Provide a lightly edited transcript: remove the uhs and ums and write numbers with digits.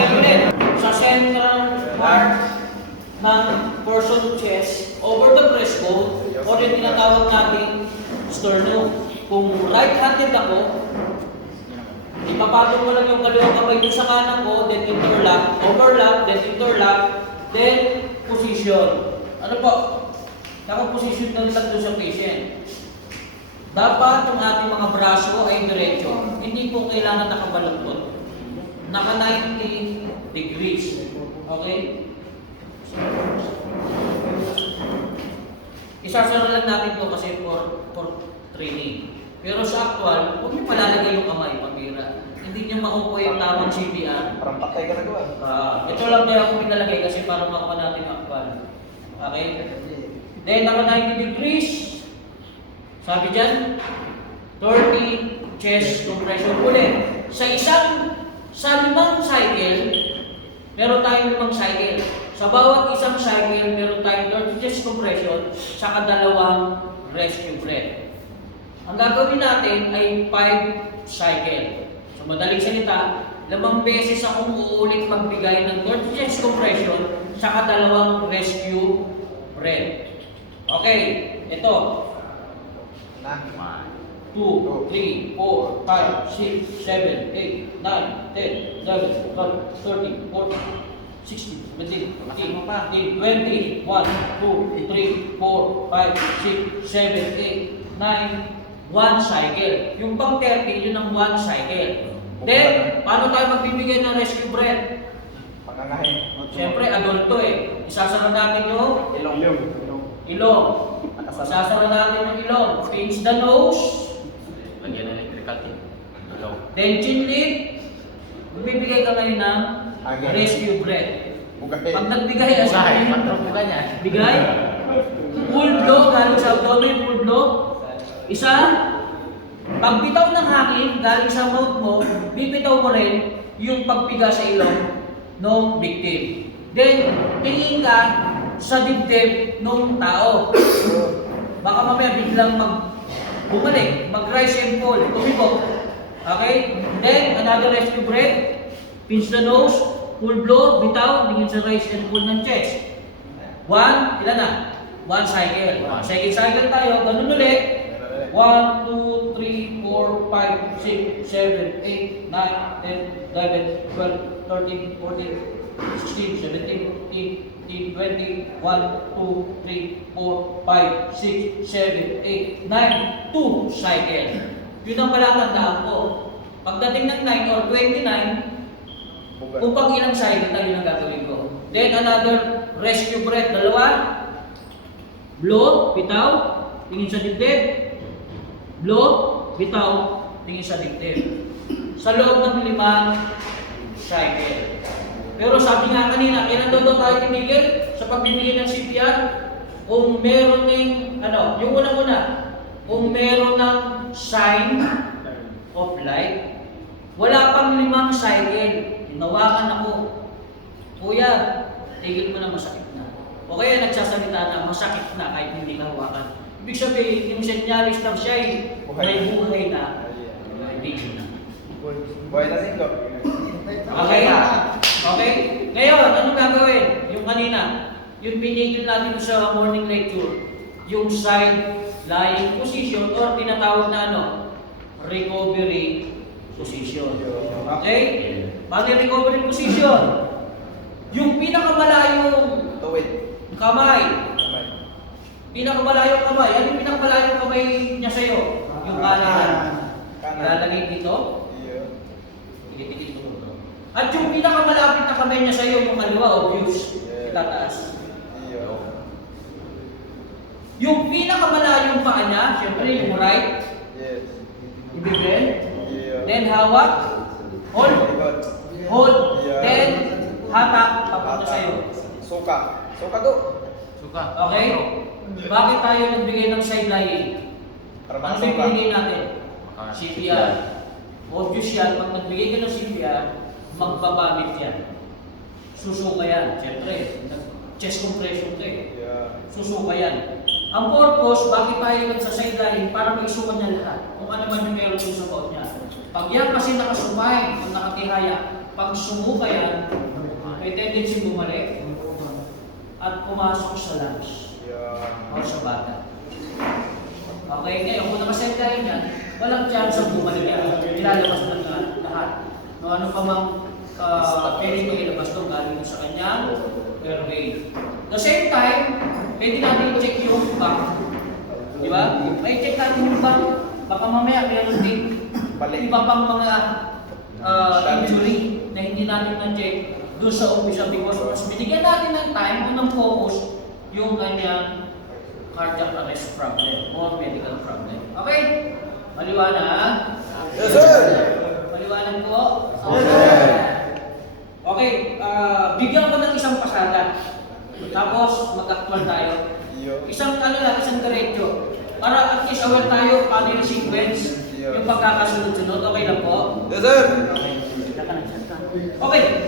Okay, ulit. Sa central part ng portion of chest, over the breastbone, o yung tinatawag natin sternum. Kung right-handed ako, ipapatong mo lang yung kaliwang kamay doon sa kanan ko, then interlock, overlap, then interlock, then position. Ano po? Nakaposition ng tatlo sa patient. Dapat yung ating mga braso ay diretso. Hindi po kailangan nakabaluktot. Naka 90 degrees. Okay? Isasara lang natin po kasi for training. Pero sa actual, huwag niyo palalagay yung kamay, pambira. Hindi niyo makukuha yung tamang CPR. Parang paktay ka na gawa. Ito lang din ako pinalagay kasi para makuha natin yung actual. Okay? Then, naka 90 degrees. Sabi dyan, 30 chest compression ulit. Sa limang cycle, meron tayong limang cycle. Sa bawat isang cycle, meron tayong 30 chest compression sa kadalawang rescue breath. Ang gagawin natin ay 5 cycle. So, madaling salita, 5 beses akong uulit magbigay ng 30 chest compression sa kadalawang rescue breath. Okay, ito. 2, 3, 4, 5, 6, 7, 8, 9, 10, 11, 12, 13, 14, 16, 17, 18, 20, 1, 2, 3, 4, 5, 6, 7, 8, 9, 1 cycle. Yung pang 30, yun ang 1 cycle. Then, paano tayo magbibigay ng rescue breath? Pangangahin. Siyempre, adulto eh. Isasara natin yung ilong. Isasara natin yung ilong. Pinch the nose. Lagyan ng electrical tape. Then chin lip. Magbibigay ka ngayon ng rescue breath. Pag nagbigay, Buka niya. bigay. Full blow, galing sa abdomen, full blow. Isa. Pagbitaw ng hangin, galing sa mouth mo, bibitaw mo rin yung pagpiga sa ilong ng victim. Then, tingin ka sa dibdib ng tao. Baka mamaya biglang bumalik, mag-rise and fall, tumibok. Okay? Then, another rescue breath. Pinch the nose, full blow, bitaw, tingin sa rise and fall ng chest. 1, ilan na? 1 cycle. Second cycle tayo, ganun ulit. 1, 2, 3, 4, 5, 6, 7, 8, 9, 10, 11, 12, 13, 14, 16, 17, 18, 20, 1, 2, 3, 4, 5, 6, 7, 8, 9, 2 cycle. Yun ang palatandaan ko. Pagdating ng 9 or 29, kung pag ilang cycle tayo ang gagawin ko. Then another rescue breath, 2. Blow, bitaw, tingin sa dibdib. Blow, bitaw, tingin sa dibdib. Sa loob ng 5 cycle. Pero sabi nga kanina, kailan daw tayo tumigil sa pagbibigay ng CPR? Kung meron ng, yung unang-una, kung meron ng sign of life, wala pang 5 cycle, hinawakan ako. Kuya, tigil mo na, masakit na. O kaya nagsasalita na, masakit na kahit hindi ka hawakan. Ibig sabihin, yung senyalis ng siya ay may buhay na, hindi na. Buhay na singko. Okay? Okay? Ngayon, anong gagawin? Yung kanina, yung pinigil natin sa morning lecture, yung side lying position or tinatawag na recovery position. Okay? Paano yung recovery position? Yung pinakamalayong kamay. Pinakamalayong kamay. Ano yung pinakamalayong kamay niya sa'yo? Yung kanan. Ilalagay dito. Ikitikit mo. At yung pinakamalapit na kamay niya sa'yo, yung kaliwa, obvious. Itataas. Yung pinakamalayong paa niya, syempre yung right. Ibibend. Then hawak. Hold. Hold. Then hatak. Papunta sa'yo. Suka go. Okay? Bakit tayo nagbigay ng side lying? Ano ba yung binigay natin? CPR. Obvious yan, pag nagbigay ka ng CPR, magbabamit yan. Susuka yan, siyempre. Chest compression ka eh. Susuka yan. Ang purpose, bakit tayo nagsaside lying? Para maisukan niya lahat. Kung ano man yung meron yung sa bawat niya. Pag yan kasi nakasumay, kung nakatihaya, pag sumuka yan, may tendency bumalik at pumasok sa lungs Yeah. o sa bata. Okay, ngayon kung nakaset tayo yan, walang chance ang bumalik yan. Ilalabas na lahat. No, ano pa mang pwede mo ilabas ito galing sa kanyang airway. The same time, pwede natin i-check yung back. Di ba? May check natin yung back. Baka mamaya meron din iba pang mga injury na hindi natin na-check doon sa umpisa because mas binigyan natin ng time o ng focus yung kanyang cardiac arrest problem o medical problem. Okay? Maliwanag? Yes, sir! Maliwanag po? Yes, sir! Okay, bigyan ko ng isang pasada. Tapos mag-actual tayo. Isang isang diretso. Para at least aware tayo paano yung sequence, yung pagkakasunod-sunod. Okay lang po? Yes, sir! Okay,